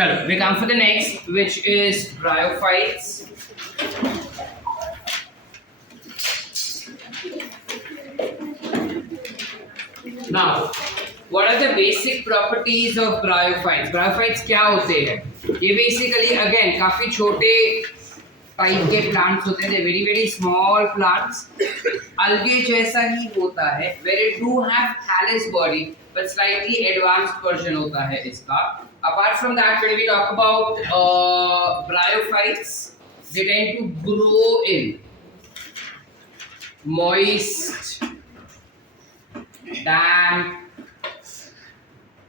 चलो, we come for the next, which is bryophytes. Now, what are the basic properties of bryophytes? Bryophytes क्या होते हैं? ये basically again काफी छोटे टाइप के प्लांट्स होते हैं, वेरी वेरी स्मॉल प्लांट्स, अलगे जैसा ही होता है, where it do have thallus body but slightly advanced version होता है इसका. Apart from that, when we talk about bryophytes, they tend to grow in moist, damp,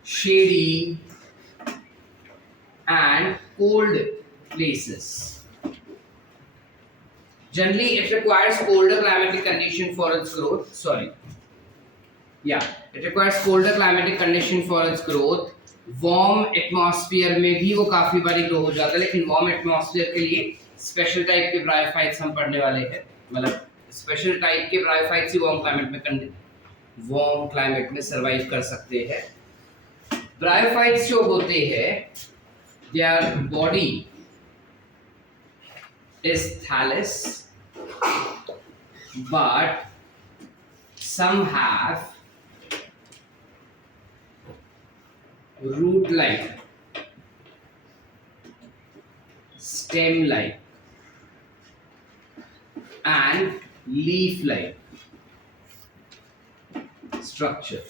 shady and cold places. Generally, it requires colder climatic condition for its growth. It requires colder climatic condition for its growth. Warm atmosphere में भी वो काफी बारी grow हो जाता है, लेकिन warm atmosphere के लिए स्पेशल टाइप के ब्रायोफाइट्स हम पढ़ने वाले हैं. मतलब स्पेशल टाइप के ब्रायोफाइट्स ही वार्म क्लाइमेट में सर्वाइव कर सकते हैं. ब्रायोफाइट्स जो होते हैं, their body is thallus, but some have root-like, stem-like and leaf-like structure.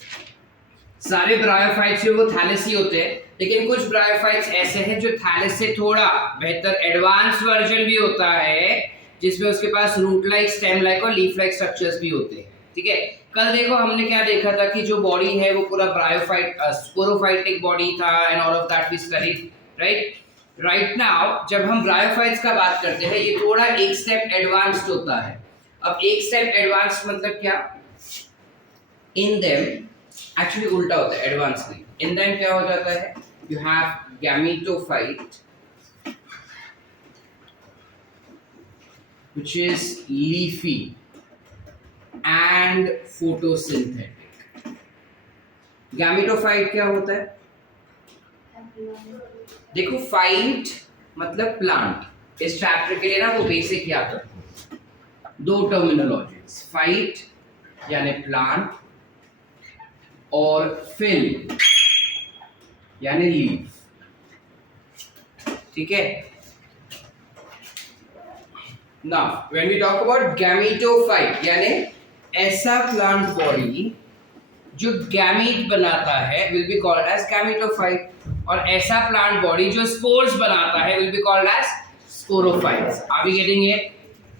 सारे ब्रायोफाइट्स जो वो थैलस ही होते हैं, लेकिन कुछ ब्रायोफाइट्स ऐसे हैं जो थैलस से थोड़ा बेहतर एडवांस वर्जन भी होता है, जिसमें उसके पास रूट लाइक, स्टेम लाइक और लीफ लाइक स्ट्रक्चर्स भी होते हैं. ठीक है, कल देखो हमने क्या देखा था कि जो बॉडी है वो पूरा ब्रायोफाइट स्पोरोफाइटिक बॉडी था and all of that we studied, right now जब हम ब्रायोफाइट्स का बात करते हैं, ये थोड़ा एक स्टेप एडवांस्ड होता है. अब एक स्टेप एडवांस्ड मतलब क्या? इन देम एक्चुअली उल्टा होता है, एडवांस नहीं. इन देम क्या हो जाता है? You have gametophyte which is leafy and photosynthetic. Gametophyte क्या होता है? देखो, फाइट मतलब प्लांट. इस चैप्टर के लिए ना वो बेसिक याद रखो, दो टर्मिनोलॉजीज, फाइट यानी प्लांट और फिल यानी लीफ. ठीक है. Now, when we talk about gametophyte, यानी ऐसा प्लांट बॉडी जो गैमीट बनाता है will be called as gametophyte, और ऐसा प्लांट बॉडी जो स्पोर्स बनाता है will be called as sporophytes. Are we getting it?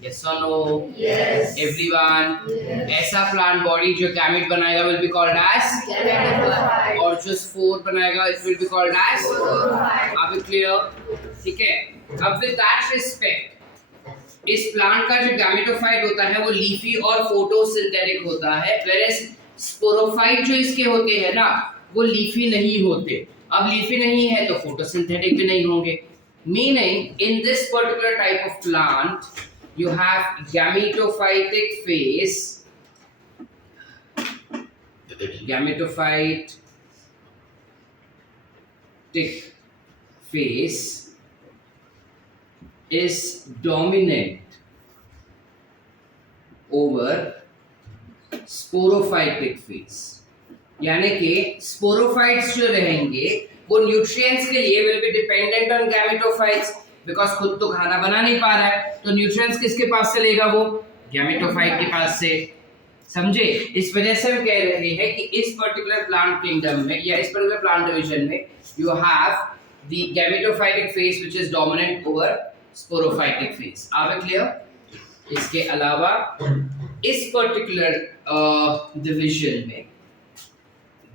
Yes or no? Yes. Everyone? Yes. ऐसा प्लांट बॉडी जो गैमीट बनाएगा will be called as Gametophyte. और जो स्पोर बनाएगा it will be called as Sporophyte. Are we clear? ठीक है. अब with that respect, इस प्लांट का जो गैमेटोफाइट होता है वो लीफी और फोटोसिंथेटिक होता है, whereas स्पोरोफाइट जो इसके होते हैं ना वो लीफी नहीं होते. अब लीफी नहीं है तो फोटोसिंथेटिक भी नहीं होंगे. Meaning in this particular type of plant you have gametophytic face, is dominant over sporophytic phase. यानी कि स्पोरोफाइट्स जो रहेंगे वो न्यूट्रिएंट्स के लिए will be dependent on gametophytes, because खुद तो खाना बना नहीं पा रहा है, तो न्यूट्रिएंट्स किसके पास से लेगा? वो गैमेटोफाइट के पास से. समझे? इस वजह से हम कह रहे हैं कि इस पर्टिकुलर प्लांट किंगडम में या इस पर्टिकुलर प्लांट डिवीजन में you have the gametophytic phase which is dominant over sporophytic phase. Are we clear? इसके अलावा इस पर्टिकुलर डिवीजन में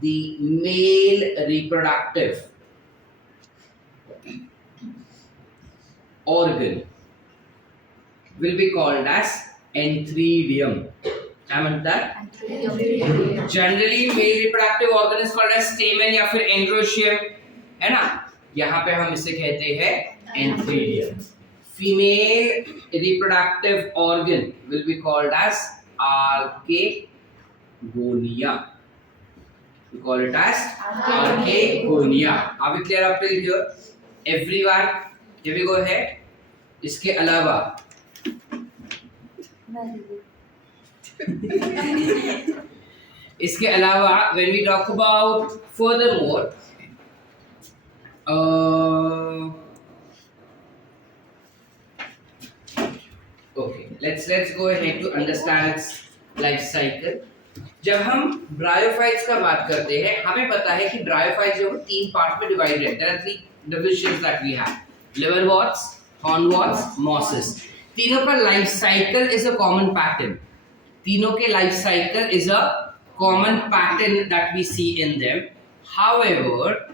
the male reproductive organ will be called as antheridium. क्या म्हणतात? Generally male reproductive organ is called as stamen या फिर androecium, है ना? यहाँ पे हम इसे कहते हैं antheridium. Female reproductive organ will be called as archegonia. We call it as archegonia. Are we clear up till here? everyone, here we go ahead. इसके अलावा इसके अलावा when we talk about furthermore okay, let's go ahead to understand its life cycle. जब हम bryophytes का बात करते हैं, हमें पता है कि ब्रायोफाइट्स जो 3 पार्ट में डिवाइडेड है. There are 3 divisions that we have. Liverworts, hornworts, mosses. तीनों का life cycle is a common pattern. तीनों के life cycle is a common pattern that we see in them. However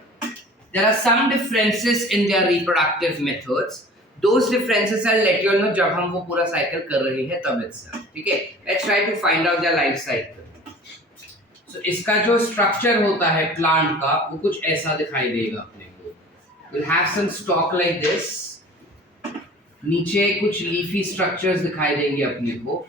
there are some differences in their reproductive methods. Those differences I'll let you know जब हम वो पूरा cycle कर रहे हैं तब itself. ठीक है, let's try to find out their life cycle. So इसका जो स्ट्रक्चर होता है प्लांट का वो कुछ ऐसा दिखाई देगा अपने को. We'll have some stalk like this. नीचे कुछ लीफी स्ट्रक्चर्स दिखाई देंगे अपने को.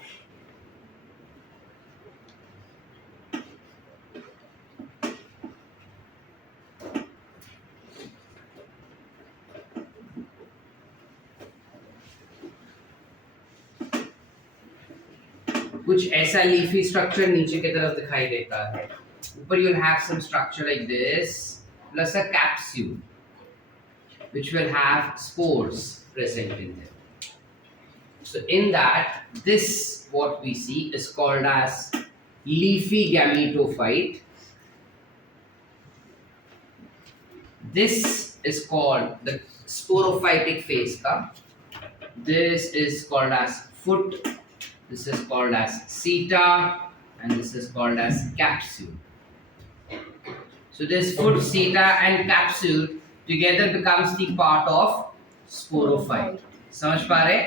कुछ ऐसा लीफी स्ट्रक्चर नीचे की तरफ दिखाई देता है. ऊपर you'll have some structure like this plus a capsule which will have spores present in them. So in that, this what we see is called as leafy gametophyte. This is called the sporophytic phase ka. This is called as foot. This is called as seta and this is called as capsule. So this foot, seta and capsule together becomes the part of sporophyte. समझ पा रहे?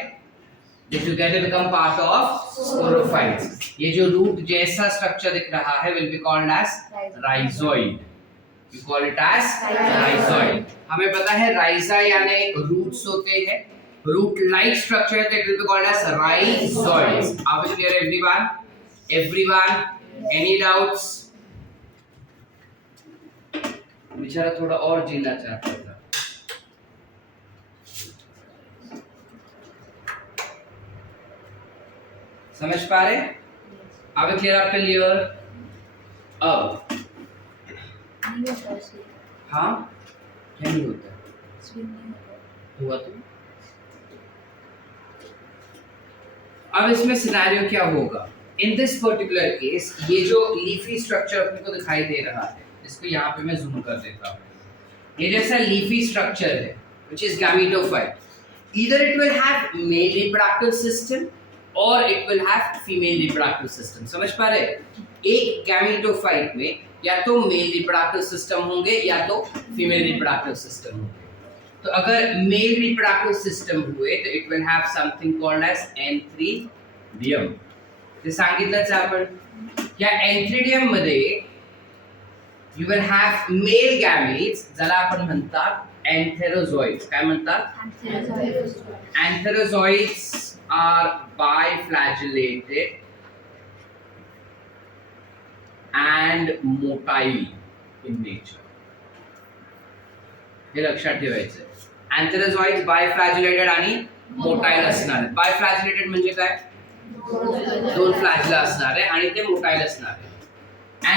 They together become part of sporophytes. ये जो root जैसा structure दिख रहा है will be called as rhizoid. You call it as rhizoid. हमें पता है rhiza यानी roots होते हैं. Root-like structure that will be called as rhizoids. Are we clear, everyone? Everyone? Any doubts? बेचारा थोड़ा और जीना चाहता था. समझ पा रहे? Are we clear up till here? अब हाँ क्या नहीं होता? हुआ तो अब इसमें सिनेरियो क्या होगा? इन दिस पर्टिकुलर केस ये जो लीफी स्ट्रक्चर अपने को दिखाई दे रहा है, इसको यहाँ पे मैं जूम कर देता हूँ. ये जैसा लीफी स्ट्रक्चर है which is gametophyte. Either it will have male reproductive system or it will have female reproductive system. समझ पा रहे? एक gametophyte में या तो male reproductive system होंगे या तो female reproductive system होंगे. तो अगर मेल रिप्रोडक्टिव सिस्टम हुए तो it will have something called as antheridium. ते सांगितलंच आपण. या एंथ्रीडियम मध्ये you will have male gametes ज्याला आपण म्हणतात एंथेरोझोइड्स. काय म्हणतात? Antherozoids are biflagellated and motile in nature. हे लक्षात ठेवायचं. एंथेरोझोइड्स बायफ्लॅजिलेटेड आणि मोटाईल असणार आहेत. बायफ्लॅजिलेटेड म्हणजे काय? दोन फ्लॅजिला असणार आहे आणि ते मोटाईल असणार आहे.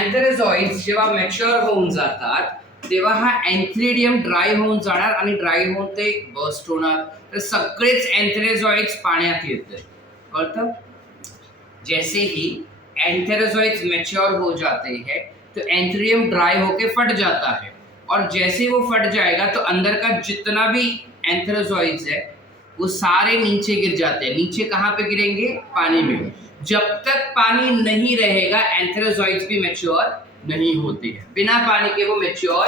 एंथेरोझोइड्स जेव्हा मॅच्युअर होऊन जातात तेव्हा हा एंथ्रिडियम ड्राय होऊन जाणार आणि ड्राय होऊन ते बर्स्ट होणार. तर सगळेच एंथेरोझोइड्स पाण्यात येते. कळतं? जैसे ही एंथेरोझोइड्स मैच्योर हो जाते हैं तो एंथ्रिडियम ड्राई होके फट जाता है और जैसे वो फट जाएगा तो अंदर का जितना भी एंथेरोझोइड्स है वो सारे नीचे गिर जाते हैं. नीचे कहाँ पे गिरेंगे? पानी में. जब तक पानी नहीं रहेगा एंथेरोझोइड्स भी मैच्योर नहीं होते हैं. बिना पानी के वो मैच्योर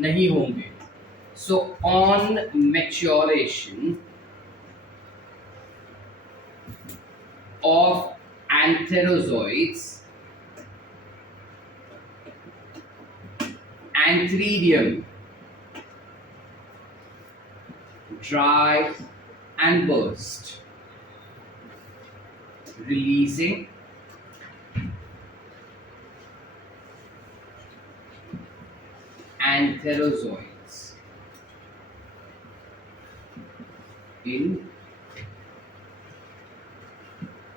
नहीं होंगे. So on maturation of antherozoids, anthridium dry and burst, releasing antherozoids. in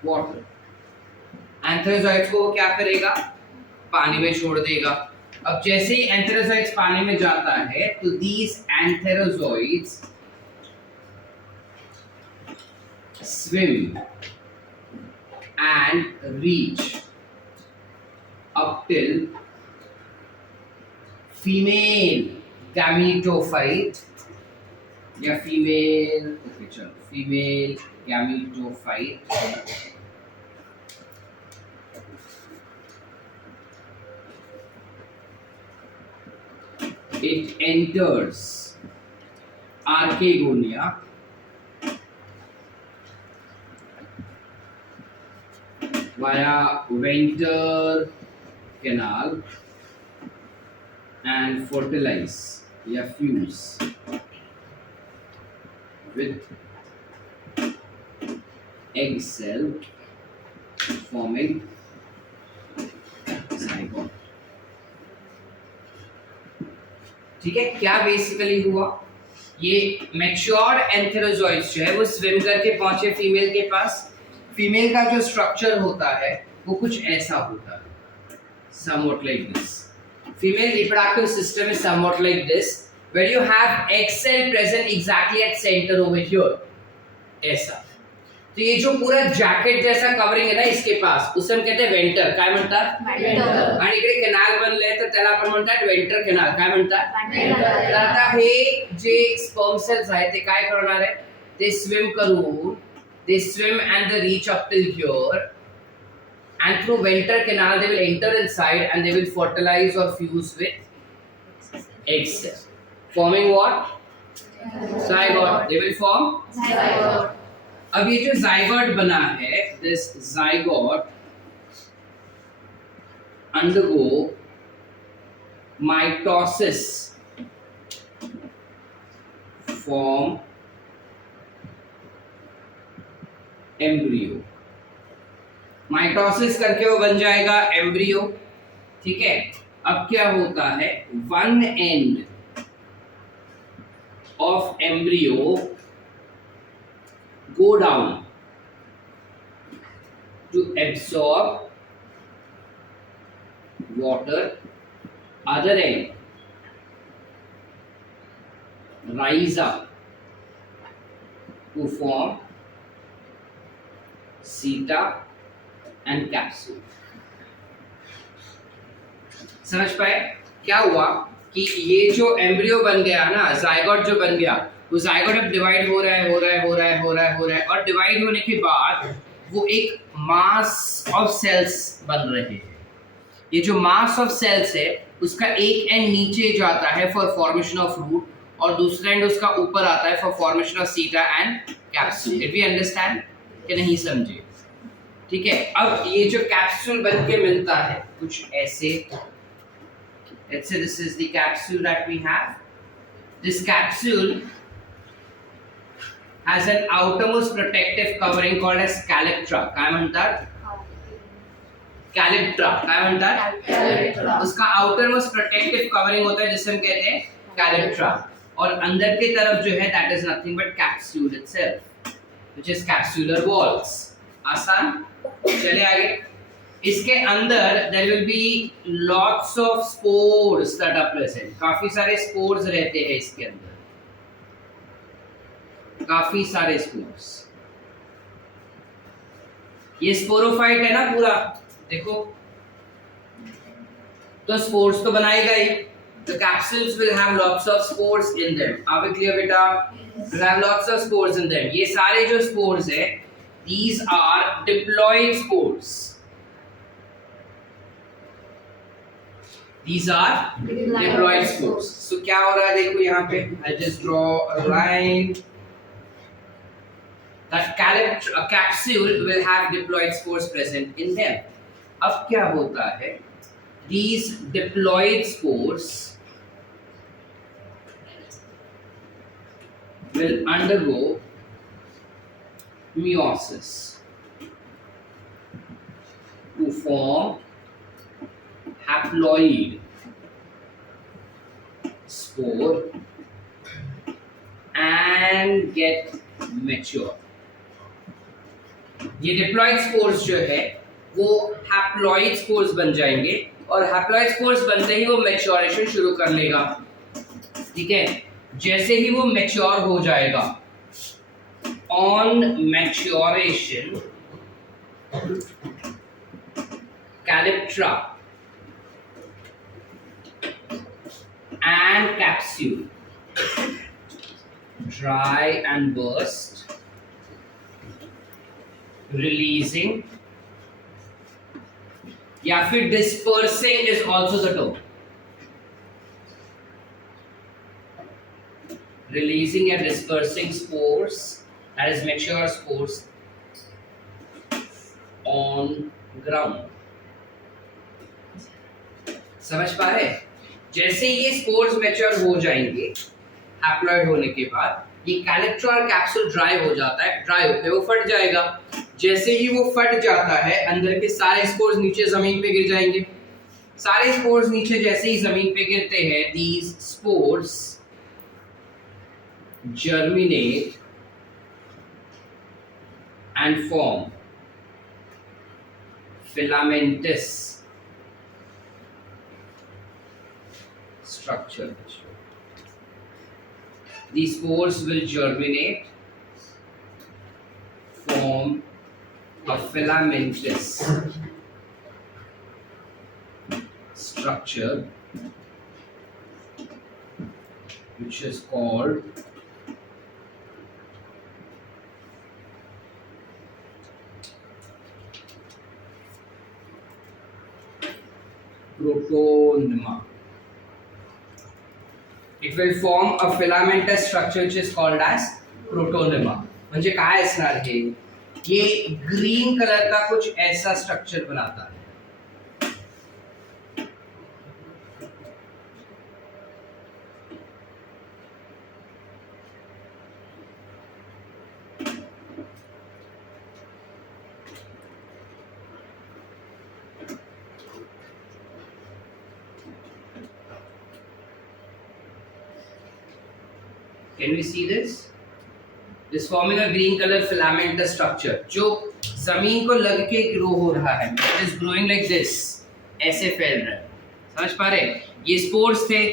water. एंथेरोजोइट्स को वो क्या करेगा, पानी में छोड़ देगा. अब जैसे ही एंथेरोजोइट्स पानी में जाता है तो these एंथेरोजोइट्स swim and reach up till female gametophyte या फीमेल, ओके चलो, female gametophyte it enters archegonia via venter canal and fertilize या fuse with egg cell forming zygote. ठीक है, क्या बेसिकली हुआ, ये मैच्योर्ड एंथेरोजोइट्स जो है वो स्विम करके पहुंचे फीमेल के पास. फीमेल का जो स्ट्रक्चर होता है वो कुछ ऐसा होता है, somewhat like this. Female reproductive system is somewhat like this, where you have egg cell present exactly at center over here. ऐसा. तो ये जो पूरा जॅकेट जैसा कवरिंग आहे ना इसके पास, उसे हम कहते हैं वेंटर. काय म्हणतात? वेंटर. आणि इकडे कॅनल बनले तर त्याला आपण म्हणतात वेंटर कॅनल. काय म्हणतात? वेंटर. तर आता हे जे स्पर्म सेल्स आहेत ते काय करणार आहे, ते स्विम करून, they swim and they reach up till here, and through venter canal they will enter inside and they will fertilize or fuse with egg cell, forming what? Zygote. They will form zygote. अब ये जो zygote बना है, this zygote undergo mitosis, form embryo. Mitosis करके वो बन जाएगा embryo. ठीक है, अब क्या होता है, one end of embryo go down to absorb water, other end rise up to form seta and capsule. समझ पाए क्या हुआ कि ये जो एम्ब्रियो बन गया ना, जायगोट जो बन गया, वो जायगोट अब डिवाइड हो रहा है और डिवाइड होने के बाद वो एक मास ऑफ सेल्स बन रहे हैं. ये जो मास ऑफ सेल्स है उसका एक एंड नीचे जाता है फॉर फॉर्मेशन ऑफ रूट और दूसरा एंड उसका ऊपर आता है for formation of seta and capsule. Did we understand कि नहीं समझे? ठीक है, अब ये जो कैप्सूल बन के मिलता है कुछ ऐसे, let's say this is the capsule that we have. This capsule has an outermost protective covering called as calyptra. काय म्हणतात? कैलिप्ट्रा. काय म्हणतात? कैलिप्ट्रा. उसका outermost protective covering होता है जिसे हम कहते हैं कैलिप्ट्रा, और अंदर की तरफ जो है that is nothing but capsule itself, which is capsular walls. आसान? चले आगे. इसके अंदर there will be lots of spores that are present. काफी सारे spores रहते हैं इसके अंदर, काफी सारे spores. ये स्पोरोफाइट है ना पूरा, देखो तो spores तो बनाएगा ही. The capsules will have lots of spores in them. Are we clear बेटा? Will have lots of spores in them. ये सारे जो spores है, these are diploid spores. These are diploid spores. So क्या हो रहा है देखो यहाँ पे, I just draw a line. That capsule will have diploid spores present in them. अब क्या होता है, these diploid spores will undergo meiosis to form haploid spore and get mature. ये डिप्लॉइड स्पोर्स जो है वो हैप्लॉइड स्पोर्स बन जाएंगे और हैप्लॉइड स्पोर्स बनते ही वो मैच्योरेशन शुरू कर लेगा। ठीक है, जैसे ही वो मैच्योर हो जाएगा, on maturation calyptra and capsule dry and burst, releasing या फिर dispersing is also the term, releasing and dispersing spores, that is mature spores on ground। समझ पा रहे? जैसे ये स्पोर्स मैच्योर हो जाएंगे हैप्लॉइड होने के बाद, ये कैलिप्ट्रा और कैप्सूल ड्राई हो जाता है, ड्राई होकर वो फट जाएगा। जैसे ही वो फट जाता है, अंदर के सारे स्पोर्स नीचे जमीन पे गिर जाएंगे। सारे स्पोर्स नीचे जैसे ही जमीन पे गिरते हैं, these spores germinate and form filamentous structure. These spores will germinate, form a filamentous structure which is called protonema. It will form a filamentous structure which is called as protonema. म्हणजे काय असणार हे? ये ग्रीन कलर का कुछ ऐसा structure बनाता है। Can we see this? This forming a green color filamentous structure जो जमीन को लग के ग्रो हो रहा है। It is growing like this, ऐसे फैल रहा है। समझ पा रहे? ये स्पोर्स थे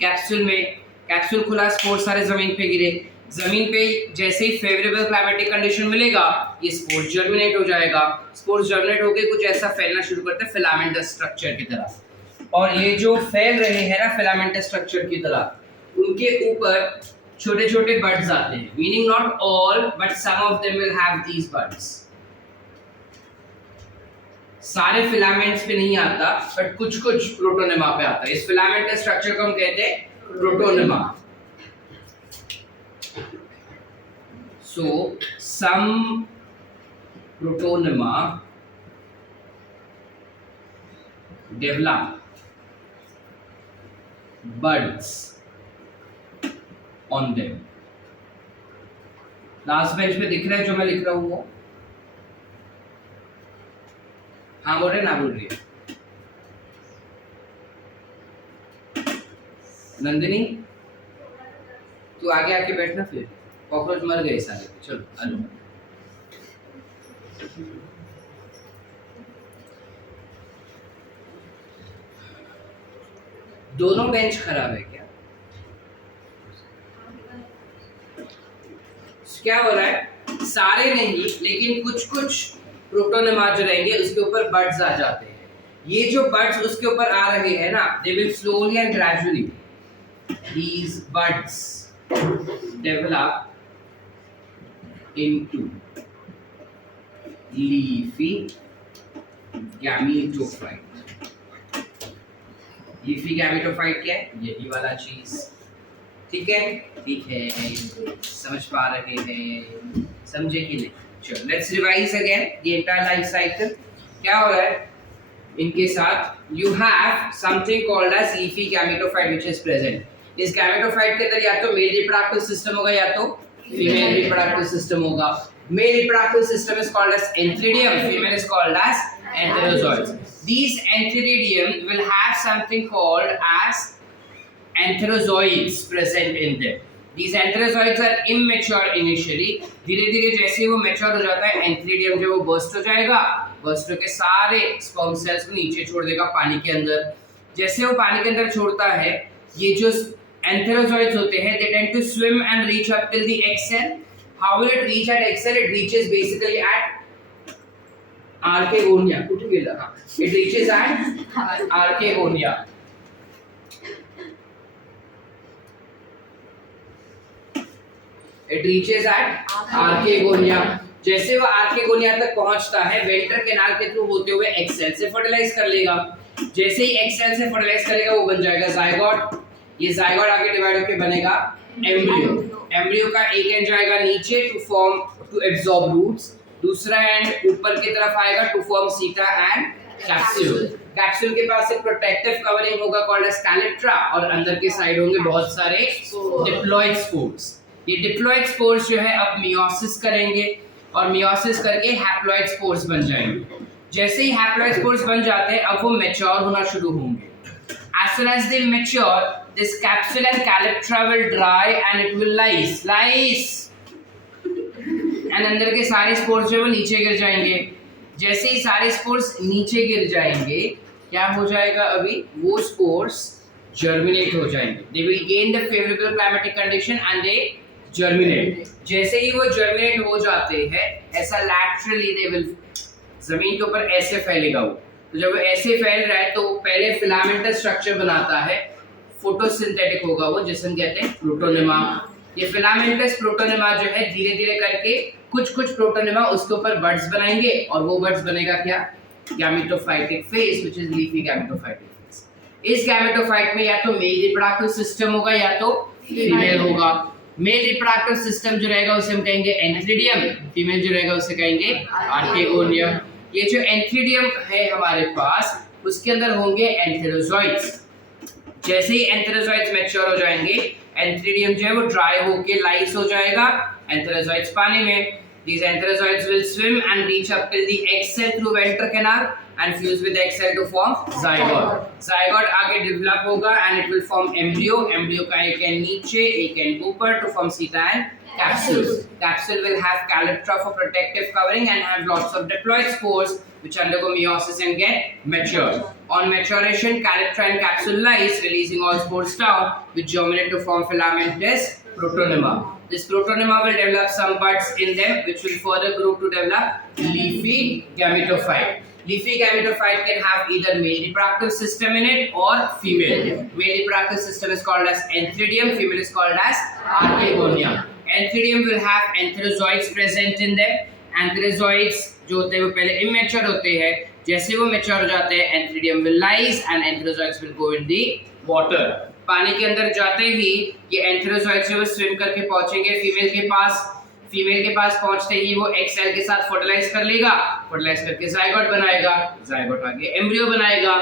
कैप्सूल में, कैप्सूल खुला, स्पोर्स सारे जमीन पे गिरे। जमीन पे जैसे ही फेवरेबल क्लाइमेटिक कंडीशन मिलेगा, ये स्पोर्स जर्मिनेट हो जाएगा। स्पोर्स जर्मिनेट होकर कुछ ऐसा फैलना शुरू करते हैं फिलामेंटस स्ट्रक्चर की तरह। और ये जो फैल रहे हैं ना फिलामेंटस स्ट्रक्चर की तरह, उनके ऊपर छोटे छोटे बड्स आते हैं, meaning not all but some of them will have these buds. सारे फिलामेंट्स पे नहीं आता, बट कुछ कुछ प्रोटोनेमा पे आता है। इस फिलामेंटस स्ट्रक्चर को हम कहते हैं protonema. So some protonema develop buds on them। Last bench पे दिख रहा है जो मैं लिख रहा हूं वो? हाँ बोल रहे ना, बोल रही है नंदिनी, तू आगे आके बैठना, फिर कॉकरोच मर गए सारे। चलो आलो। दोनों बेंच खराब है क्या? क्या हो रहा है? सारे नहीं, लेकिन कुछ कुछ प्रोटोनेमा जो रहेंगे उसके ऊपर बड्स आ जाते हैं। ये जो बड्स उसके ऊपर आ रहे हैं ना, they will slowly and gradually these buds develop into leafy gametophyte। Leafy gametophyte क्या है? यही वाला चीज। ठीक है, ठीक है, समझ पा रहे हैं? समझे कि नहीं? चलो let's revise again the entire life cycle. क्या हो रहा है इनके साथ? You have something called as leafy gametophyte which is present. इस गैमेटोफाइट के अंदर या तो मेल रिप्रोडक्टिव सिस्टम होगा या तो फीमेल रिप्रोडक्टिव सिस्टम होगा। Male reproductive system is called as antheridium, female is called as antherozoids। These antheridium will have something called as antherozoids present in them। These antherozoids are immature initially, धीरे धीरे जैसे वो mature हो जाता है antheridium जो वो बर्स्ट हो जाएगा, बर्स्ट होकर सारे स्पर्म सेल्स को नीचे छोड़ देगा पानी के अंदर। जैसे वो पानी के अंदर छोड़ता है, ये जो एंथेरोजॉइड्स होते हैं they tend to swim and reach up till the egg cell. How will it reach at egg cell? It reaches basically at archegonia. कुठे गेला? It reaches at archegonia. It reaches at archegonia. जैसे वो archegonia तक पहुंचता है, ventral canal के through होते हुए एक्स सेल से फर्टिलाइज कर लेगा। जैसे ही एक्स सेल से फर्टिलाइज करेगा वो बन जाएगा जायगोट। ये जायगोट आगे डिवाइड होकर बनेगा एम्ब्रियो। एम्ब्रियो का एक एंड जाएगा नीचे टू एब्सॉर्ब रूट्स, दूसरा एंड ऊपर की तरफ आएगा to form seta and capsule. Capsule के पास एक प्रोटेक्टिव कवरिंग होगा कॉल्ड एज कैलिट्रा, और अंदर के साइड होंगे बहुत सारे डिप्लॉइड स्पोर्स। ये डिप्लॉइड स्पोर्स जो है अब मियोसिस करेंगे और मियोसिस करके हैप्लॉइड स्पोर्स बन जाएंगे। जैसे ही हैप्लॉइड स्पोर्स बन जाते हैं अब वो मैच्योर होना शुरू होंगे। As soon as they mature, this capsule and calyptra will dry and it will lyse. And अंदर के सारे स्पोर्स जो है वो नीचे गिर जाएंगे। जैसे ही सारे स्पोर्स नीचे गिर जाएंगे क्या हो जाएगा, अभी वो स्पोर्स जर्मिनेट हो जाएंगे। They will gain the favorable climatic condition and they germinate. जैसे ही वो जर्मिनेट हो जाते हैं ऐसा laterally they will, जमीन के ऊपर ऐसे फैलेगा वो। तो जब वो ऐसे फैल रहा है तो पहले फिलामेंटस स्ट्रक्चर बनाता है, फोटोसिंथेटिक होगा वो, जिसे हम कहते हैं प्रोटोनेमा। ये फिलामेंटस प्रोटोनेमा जो है धीरे धीरे करके कुछ प्रोटोनेमा उसके ऊपर बड्स बनाएंगे और वो बड्स बनेगा क्या, gametophytic phase, which is leafy gametophytic phase. इस गैमेटोफाइट में या तो मेल रिप्रोडक्टिव सिस्टम होगा या तो फीमेल होगा। मेल रिप्रोडक्टिव सिस्टम जो रहेगा उसे हम कहेंगे एंथ्रीडियम, फीमेल जो रहेगा उसे कहेंगे आर्केगोनियम। ये जो एंथ्रीडियम है हमारे पास उसके अंदर होंगे एंथेरोजॉइड्स। जैसे ही एंथेरोजॉइड्स मैच्योर हो जाएंगे एंथ्रीडियम जो है वो ड्राई होके लाइस हो जाएगा, एंथेरोजॉइड्स पानी में। These enterozoids will swim and reach up till the egg cell through ventral canal and fuse with egg cell to form zygote. Zygote आगे develop होगा and it will form embryo. Embryo का एक end नीचे एक end ऊपर to form seta and capsule. Capsule will have calyptra for protective covering and have lots of diploid spores which undergo meiosis and get mature. On maturation, calyptra and capsule lyse, releasing all spores down, which germinate to form filamentous protonema. This protonema will develop some buds in them, which will further grow to develop leafy gametophyte. Leafy gametophyte can have either male reproductive system in it or female. Male reproductive system is called as antheridium, female is called as archegonia. Antheridium will have enterozoids present in them. Enterozoids जो होते हैं वो पहले immature होते हैं, जैसे वो mature हो जाते हैं antheridium will lyse and enterozoids will go in the water. पानी के अंदर जाते ही ये एंथेरोजॉइड्स जो स्विम करके पहुंचेंगे फीमेल के पास। फीमेल के पास पहुंचते ही वो एक सेल के साथ फर्टिलाइज कर लेगा, फर्टिलाइज करके जायगोट बनाएगा, जायगोट आगे एम्ब्रियो बनाएगा।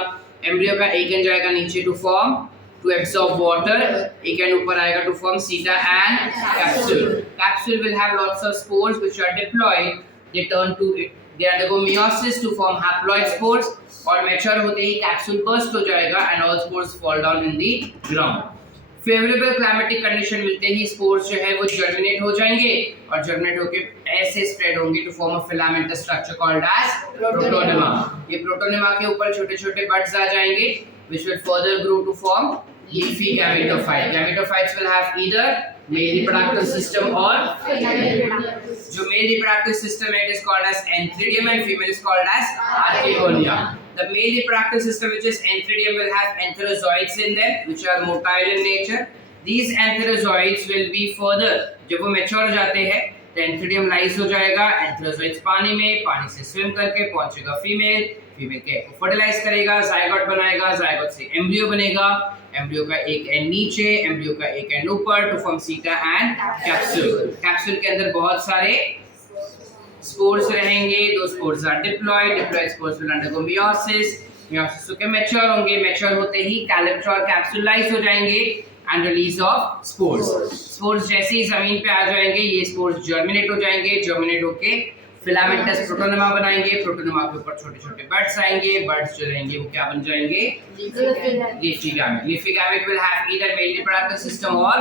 एम्ब्रियो का एक एंड जाएगा नीचे टू एब्सॉर्ब वाटर, एक एंड ऊपर आएगा to form seta and capsule. Capsule will have lots of spores which are diploid, they undergo meiosis to form haploid spores और मैच्योर होते ही कैप्सूल बर्स्ट हो जाएगा and all spores fall down in the ground. Favourable climatic condition मिलते ही spores जो है वो germinate हो जाएंगे और जर्मिनेट होके ऐसे स्प्रेड होंगे to form a filamentous structure called as protonema. ये प्रोटोनेमा के ऊपर छोटे-छोटे बड्स आ जाएंगे which will further grow to form leafy gametophyte. Gametophytes will have either male reproductive system or जो male reproductive system है it is called as antheridium and female is called as archegonia. The male reproductive system which is antheridium will have enterozoids in them which are motile in nature. These enterozoids will be further जब वो mature हो जाते हैं तो antheridium lyse हो जाएगा, enterozoids पानी में, पानी से swim करके पहुंचेगा फीमेल, फीमेल के को फर्टिलाइज करेगा, जायगोट बनाएगा, जायगोट से एम्ब्रियो बनेगा, एम्ब्रियो का एक एंड नीचे, एम्ब्रियो का एक एंड ऊपर to form seta and capsule. Capsule के अंदर बहुत सारे स्पोर्स रहेंगे, दो spores are diploid, diploid spores will undergo meiosis, meiosis होके मैच्योर होंगे, मैच्योर होते ही कैलिप्ट्रा और कैप्सूल लाइज हो जाएंगे and release of spores. Spores जैसे ही जमीन पे आ जाएंगे ये स्पोर्स जर्मिनेट हो जाएंगे, जर्मिनेट होके फिलामेंटस प्रोटोनेमा बनाएंगे, प्रोटोनेमा के ऊपर छोटे छोटे बड्स आएंगे, बड्स जो रहेंगे वो क्या बन जाएंगे, leafy gamete. Leafy gamete will have either male reproductive system और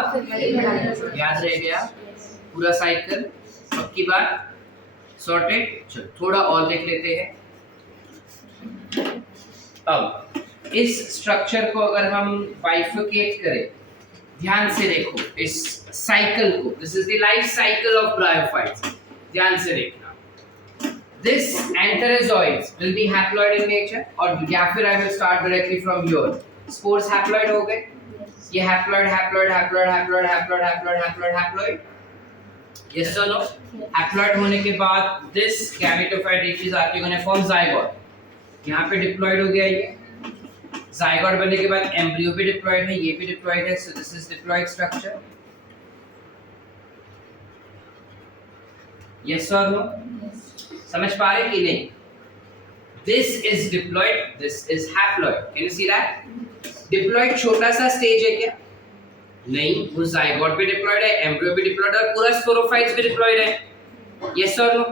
याद रह गया पूरा साइकिल, पक्की बात, सॉर्टेड। चलो थोड़ा और देख लेते हैं। अब इस स्ट्रक्चर को अगर हम बाइफरकेट करें, ध्यान से देखो इस साइकिल को, this is the life cycle of bryophytes, ध्यान से देखना। This enterozoids will be haploid in nature, और या फिर I will start directly from here. Spores haploid हो गए, ये haploid haploid haploid haploid haploid haploid haploid haploid, yes or no? Haploid होने के बाद this gametophyte reaches आके गonna form zygote, यहाँ पे diploid हो गया ये, zygote बनने के बाद embryo भी diploid है, ये भी diploid है, so this is diploid structure, yes or no? समझ पा रहे कि नहीं? This is diploid, this is haploid. Can you see that? Diploid छोटा सा स्टेज है क्या? नहीं, वो zygote भी diploid है, embryo भी diploid है, और पूरा sporophytes भी diploid है. Yes or no?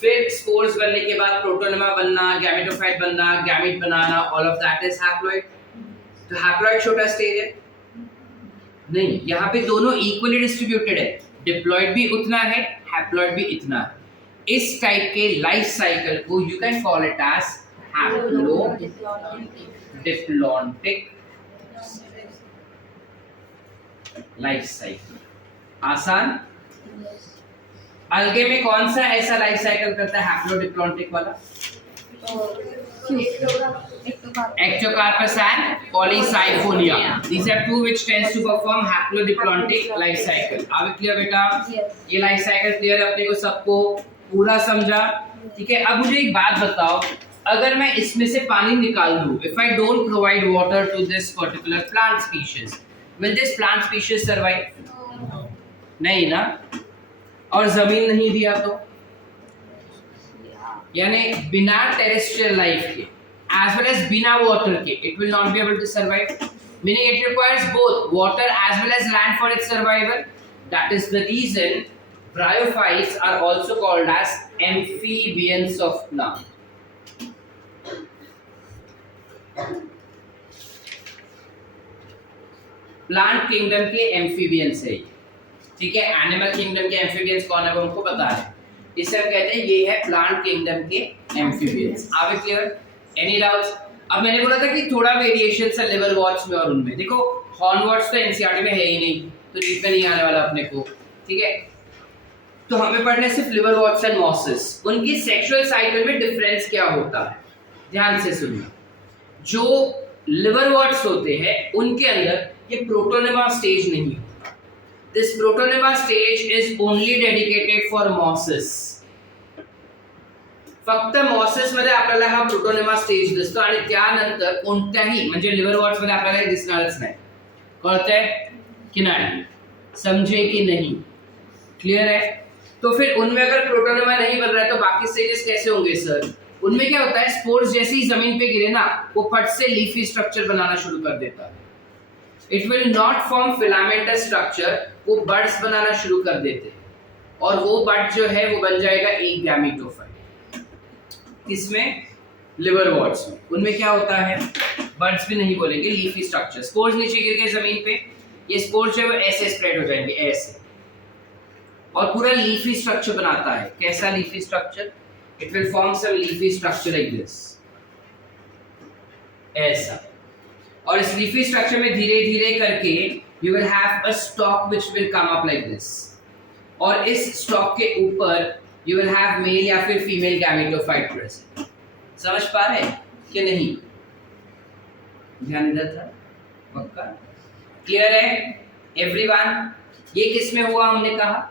फिर spores बनने के बाद protonema बनना, gametophyte बनना, gamete banana, all of that is haploid. तो haploid छोटा स्टेज है? नहीं, यहाँ पे दोनों equally distributed है. Diploid भी उतना है, haploid भी इतना है. इस टाइप के लाइफ साइकिल को you can call it as haplodiplontic life cycle. आसान? अलगे में कौन सा ऐसा लाइफ साइकिल करता है हैप्लोडिप्लॉन्टिक वाला? Ectocarpus and Polysyphonia. These are two which tends to perform haplodiploidic life cycle. Are we clear बेटा? ये लाइफ साइकिल क्लियर है अपने को सबको? पूरा समझा? ठीक है। अब मुझे एक बात बताओ, अगर मैं इसमें से पानी निकाल दूं, if I don't provide water to this particular plant species, will this plant species survive? नहीं ना? और जमीन नहीं दिया तो? यानी बिना टेरेस्ट्रियल लाइफ के as well as बिना water के it will not be able to survive, meaning it requires both water as well as land for its survival. That is the reason bryophytes are also called as amphibians of plant. Plant kingdom के amphibians है, ठीक है। Animal kingdom के amphibians कौन है वो हमको पता है, इसे हम कहते हैं ये है प्लांट किंगडम के amphibians. Are we clear? Any doubts? अब मैंने बोला था कि थोड़ा वेरिएशन है लिवर वॉट्स में और उनमें, देखो हॉर्न वॉट्स तो एनसीईआरटी में है ही नहीं, तो नीट में नहीं आने वाला अपने को, ठीक है। तो हमें पढ़ना है सिर्फ लिवर वॉट्स एंड मॉसेस, उनकी सेक्सुअल साइकिल में डिफरेंस क्या होता है। ध्यान से सुनिए, जो लिवर वॉट्स होते हैं उनके अंदर ये प्रोटोनेमा स्टेज नहीं होता। This protonema stage is only dedicated for mosses. फक्त मॉसेस मध्ये आपल्याला हा प्रोटोनेमा स्टेज दिसतो आणि त्यानंतर कोणत्याही म्हणजे लिव्हर वॉट्स मध्ये आपल्याला दिसणारच नाही। कळतंय की नाही? समझे की नहीं? क्लियर है? तो फिर उनमें अगर प्रोटोनेमा नहीं बन रहा है तो बाकी स्टेजेस कैसे होंगे सर? उनमें क्या होता है, स्पोर्स जैसे ही जमीन पे गिरे ना वो फट से लीफी स्ट्रक्चर बनाना शुरू कर देता है। It will not form filamentous structure, वो बड्स बनाना शुरू कर देते हैं और वो बड जो है वो बन जाएगा एक गैमेटोफाइट। किसमें? लिवर वॉट्स में। उनमें क्या होता है, बड्स भी नहीं बोलेंगे, लीफी स्ट्रक्चर। स्पोर्स नीचे गिर गए जमीन पे, ये स्पोर्स जो है वो ऐसे स्प्रेड हो जाएंगे ऐसे, और पूरा लीफी स्ट्रक्चर बनाता है। कैसा leafy structure? It will form some leafy structure like this, ऐसा। और इस लीफी स्ट्रक्चर में धीरे धीरे करके you will have a stalk which will come up like this, और इस स्टॉक के ऊपर यू विल हैव मेल या फिर फीमेल गैमेटोफाइट प्रेजेंट। समझ पा रहे हैं कि नहीं? ध्यान इधर था, पक्का क्लियर है एवरीवन? ये किस में हुआ हमने कहा?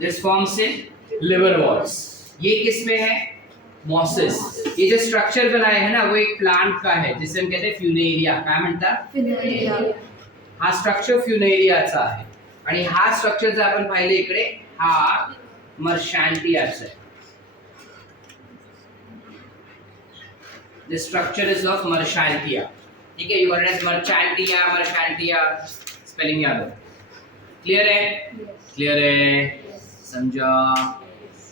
दिस फॉर्म से लिवर वॉल्स। ये किस में है? मॉसेस। ये जो स्ट्रक्चर बनाया है ना वो एक प्लांट का है जिसे हम कहते हैं फ्युनेरिया। काय म्हणतात? हा स्ट्रक्चर फ्युनेरियाचा आहे आणि हा स्ट्रक्चर जर आपण पाहिले इकडे, हा मर्शांटियाचा आहे। The structure is of Marchantia. ठीक है, you heard as Marchantia, Marchantia. Spelling याद हो, क्लियर है? क्लियर है, समझा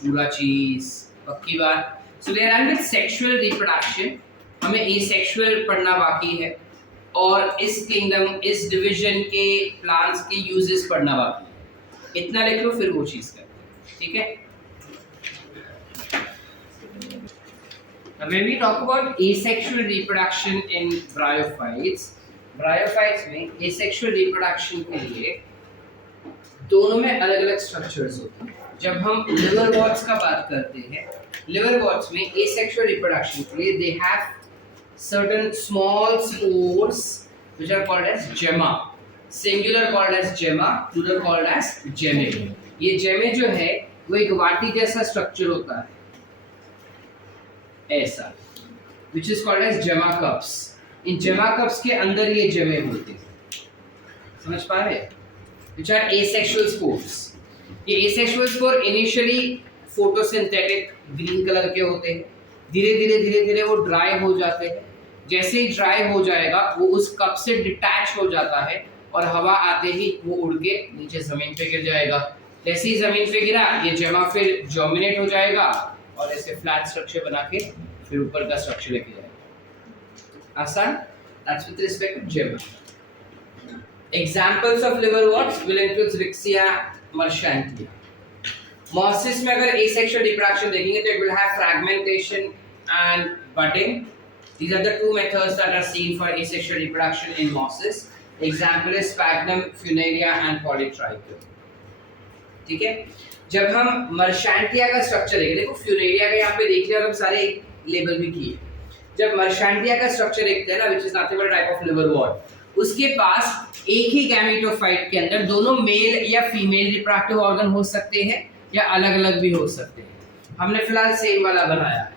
पूरा चीज, पक्की बात। So we are with sexual reproduction, हमें एसेक्सुअल पढ़ना बाकी है और इस किंगडम, इस डिवीजन के प्लांट्स के यूजेस पढ़ना बाकी है। इतना लिख लो फिर वो चीज कर, ठीक है? When we talk about asexual reproduction in bryophytes, bryophytes में asexual reproduction के लिए दोनों में अलग अलग स्ट्रक्चर्स होते हैं। जब हम लिवरवॉर्ट्स का बात करते हैं, लिवरवॉर्ट्स में asexual reproduction के लिए they have certain small spores which are called as gemma, singular called as gemma, plural called as gemmae। ये जेमे जो है वो एक वाटी जैसा स्ट्रक्चर होता है ऐसा, which is called as gemma cups। In gemma cups के अंदर ये जेमे होते हैं, समझ पा रहे हैं? which are asexual spores। ये asexual spore initially photosynthetic green colour के होते हैं, धीरे धीरे वो ड्राई हो जाते हैं। जैसे ही ड्राई हो जाएगा वो उस कप से डिटैच हो जाता है और हवा आते ही वो उड़ के नीचे जमीन पे गिर जाएगा। जैसे ही जमीन पे गिरा ये जेमा फिर जर्मिनेट हो जाएगा और ऐसे फ्लैट स्ट्रक्चर बना के फिर ऊपर का स्ट्रक्चर लेके जाएगा। आसान? That's with respect to gemma। Examples of liverworts will include Rixia marchantia। Mosses में अगर asexual reproduction देखेंगे तो it will have fragmentation and budding। These are the two methods that are seen for asexual reproduction in mosses। Example is Sphagnum, Funaria and Polytrichum। ठीक है? जब हम मर्शैंटिया का structure देखें, देखो फ्यूनेरिया का यहाँ पे देख लिया और हम सारे लेबल भी किए। जब मर्शैंटिया का स्ट्रक्चर देखते हैं ना, which is nothing but a type of liverwort, उसके पास एक ही गैमेटोफाइट के अंदर दोनों मेल या फीमेल रिप्रोडक्टिव ऑर्गन हो सकते हैं या अलग अलग भी हो सकते हैं। हमने फिलहाल सेम वाला बनाया है,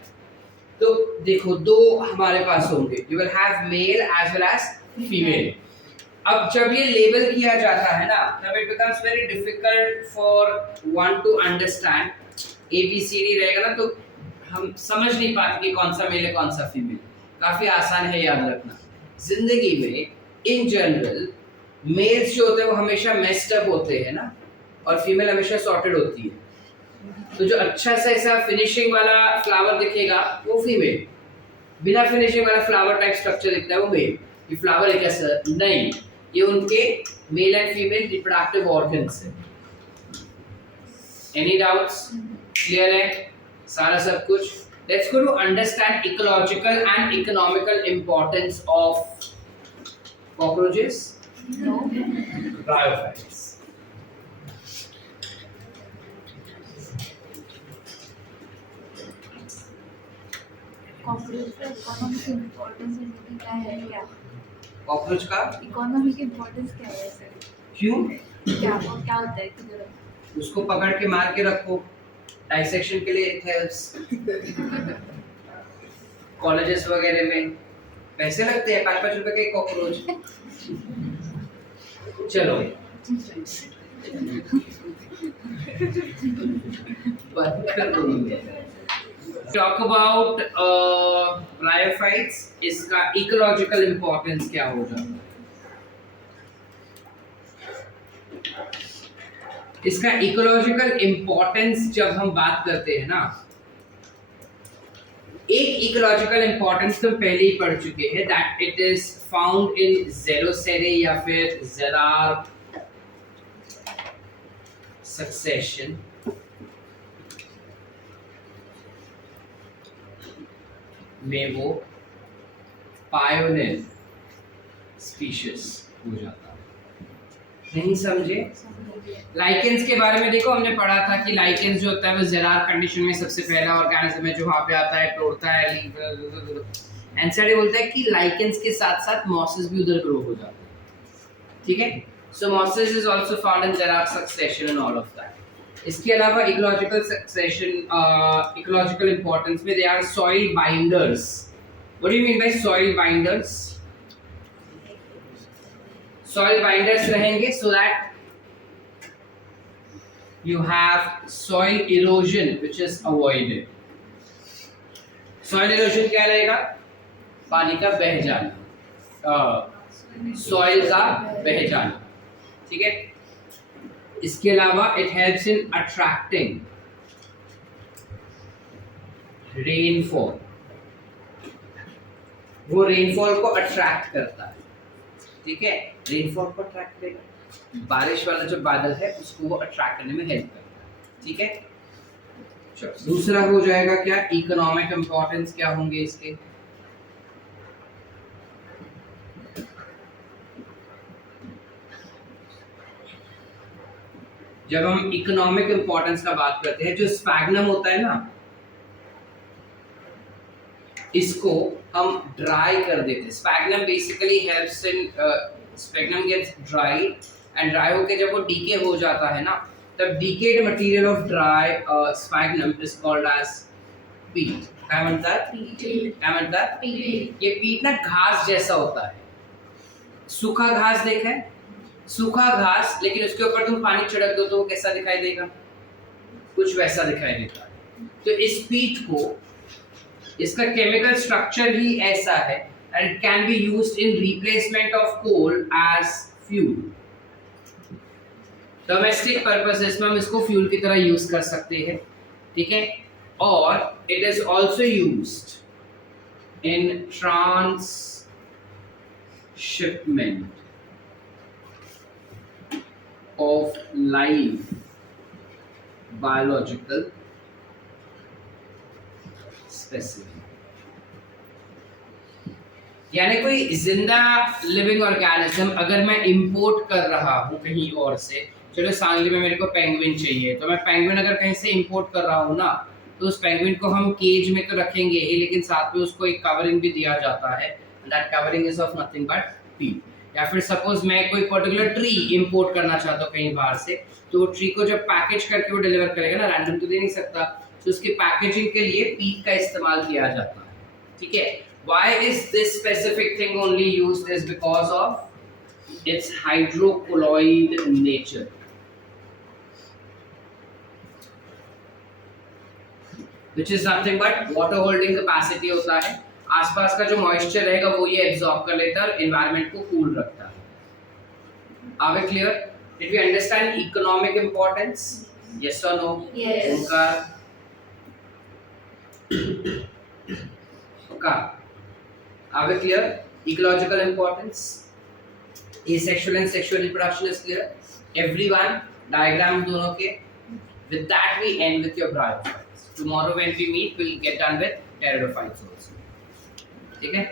तो देखो दो हमारे पास होंगे, you will have male as well as female। अब जब ये लेबल किया जाता है ना, तब it becomes very difficult for one to understand। ABCD रहेगा ना तो हम समझ नहीं पाते कि कौन सा मेल है कौन सा फीमेल। काफी आसान है याद रखना। जिंदगी में इन जनरल मेल्स जो होते हैं वो हमेशा मेस्ड अप होते हैं ना, और फीमेल हमेशा सॉर्टेड होती है। तो जो अच्छा सा ऐसा फिनिशिंग वाला फ्लावर दिखेगा वो फीमेल, बिना फिनिशिंग वाला फ्लावर टाइप स्ट्रक्चर दिखता है वो मेल। ये फ्लावर है कैसा? नहीं, ये उनके male and female reproductive organs है। Any doubts? क्लियर है सारा सब कुछ? Let's go to understand ecological and economical importance of cockroaches, bryophytes. Cockroach का इकोनॉमिक इम्पोर्टेंस क्या है? क्या कॉकरोच का इकोनॉमिक इम्पोर्टेंस क्या है सर? क्यों? क्या वो क्या होता है किधर? उसको पकड़ के मार के रखो, डाइसेक्शन के लिए इट हेल्प्स। कॉलेजेस वगैरह में पैसे लगते हैं 5-5 रुपए के कॉकरोच। चलो टॉक अबाउट ब्रायोफाइट्स, इसका इकोलॉजिकल इंपॉर्टेंस क्या होगा? इसका इकोलॉजिकल इंपॉर्टेंस जब हम बात करते हैं ना, एक इकोलॉजिकल इंपॉर्टेंस तो पहले ही पढ़ चुके हैं, that it is found in xerosere या फिर ज़ेरार सक्सेशन। में वो पायोनियर स्पीशीज हो जाता है। नहीं समझे? लाइकेंस के बारे में देखो, हमने पढ़ा था कि लाइकेंस जो होता है वो ज़ेरार कंडीशन में सबसे पहला ऑर्गेनिज्म है जो वहाँ पे आता है, तोड़ता है। एनसीईआरटी बोलता है कि लाइकेंस के साथ साथ मॉसेस भी उधर ग्रो हो जाते हैं। ठीक है? So mosses is also found in xerarch succession and all of that. इसके अलावा इकोलॉजिकल सक्सेशन, इकोलॉजिकल इंपॉर्टेंस में they are soil binders. What do you mean by soil binders? Soil binders रहेंगे so that you have soil erosion which is avoided। soil erosion क्या रहेगा? पानी का बह जाना, सॉइल का बह जाना। ठीक है। इसके अलावा it helps in attracting rainfall, वो रेनफॉल को अट्रैक्ट करता है, ठीक है। रेनफॉल को अट्रैक्ट करेगा, बारिश वाला जो बादल है उसको वो अट्रैक्ट करने में हेल्प करता है, ठीक है। चलो दूसरा हो जाएगा क्या, इकोनॉमिक इंपॉर्टेंस क्या होंगे इसके। जब हम इकोनॉमिक इंपॉर्टेंस का बात करते हैं, जो स्पैग्नम होता है ना, इसको हम ड्राई कर देते हैं। Sphagnum basically helps in, sphagnum gets dry and dry होके जब वो डीके हो जाता है ना, तब decayed material of dry sphagnum is called as peat. क्या म्हणतात? क्या म्हणतात? ये पीट ना घास जैसा होता है, सूखा घास देखा है, सूखा घास, लेकिन उसके ऊपर तुम पानी छिड़क दो तो वो कैसा दिखाई देगा, कुछ वैसा दिखाई देता है। तो इस पीट को, इसका केमिकल स्ट्रक्चर ही ऐसा है and it can be used in replacement of coal as fuel. Domestic purposes में हम इसको फ्यूल की तरह यूज कर सकते हैं, ठीक है। और it is also used in transshipment of live biological specimen, यानी कोई जिंदा लिविंग ऑर्गेनिज्म अगर मैं इंपोर्ट कर रहा हूँ कहीं और से, चलो सांगली में मेरे को पेंगुइन चाहिए, तो मैं पेंगुइन अगर कहीं से इंपोर्ट कर रहा हूँ ना, तो उस पेंगुइन को हम केज में तो रखेंगे ही, लेकिन साथ में उसको एक कवरिंग भी दिया जाता है, that covering is of nothing but पीट। या फिर सपोज मैं कोई पर्टिकुलर ट्री इंपोर्ट करना चाहता हूँ कहीं बाहर से, तो वो ट्री को जब पैकेज करके वो डिलीवर करेगा ना, रैंडम तो दे नहीं सकता, तो उसकी पैकेजिंग के लिए पीट का इस्तेमाल किया जाता है, ठीक है। Why is this specific thing only used is because of its hydrocolloid nature, which is nothing but water holding capacity होता है, आसपास का जो मॉइस्चर रहेगा वो ये एब्जॉर्ब कर लेता है और एनवायरनमेंट को कूल रखता है। Are we clear? Did we understand economic importance? Yes or no? Yes. उनका Are we clear? Ecological importance, asexual and sexual reproduction is clear. Everyone, diagram दोनों के. With that we end with your bryophytes. Tomorrow when we meet, we'll get done with pteridophytes also. ठीक है?